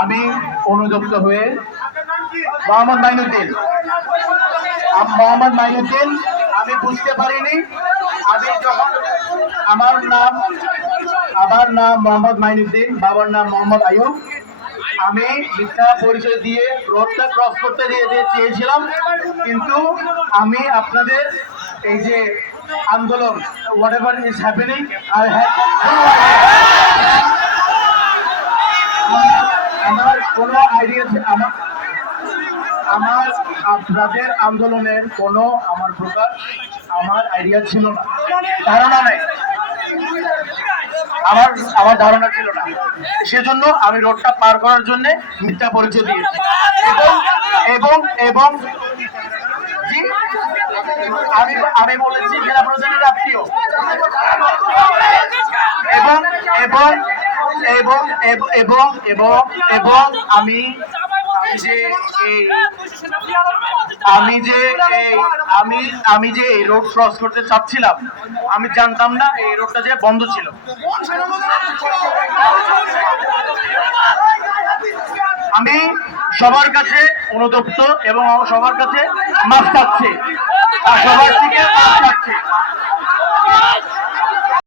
আমি অনুযুক্ত হয়ে মোহাম্মদ মাইনুদ্দিন। মোহাম্মদ মাইনুদ্দিন, আমি বুঝতে পারিনি। আমি যখন আমার নাম আমার নাম মোহাম্মদ মাইনুদ্দিন, বাবার নাম মোহাম্মদ আয়ুব আমি মিথ্যা পরিচয় দিয়ে রোডটা ক্রস করতে দিয়ে চেয়েছিলাম, কিন্তু আমি আপনাদের এই যে আন্দোলন whatever is happening I আমার কোনো আইডিয়া আমার আমার আপনাদের আন্দোলনের কোনো আমার প্রকার আমার আইডিয়া ছিল না। ধারণা নাই। আমার আমার ধারণা ছিল না। সেজন্য আমি রোডটা পার করার জন্য মিথ্যা পরিচয় দিয়েছি। এবং এবং আমি আমি বলেছি, জেলা প্রশাসনের আত্মীয়। এবং এবং এবং এবং এবং এবং আমি যে এই, আমি যে এই, আমি আমি যে এই রোড ক্রস করতে চাচ্ছিলাম, আমি জানতাম না এই রোডটা যে বন্ধ ছিল। আমি সবার কাছে অনুতপ্ত এবং সবার কাছে মাফ চাচ্ছি। সবার থেকে মাফ চাচ্ছি।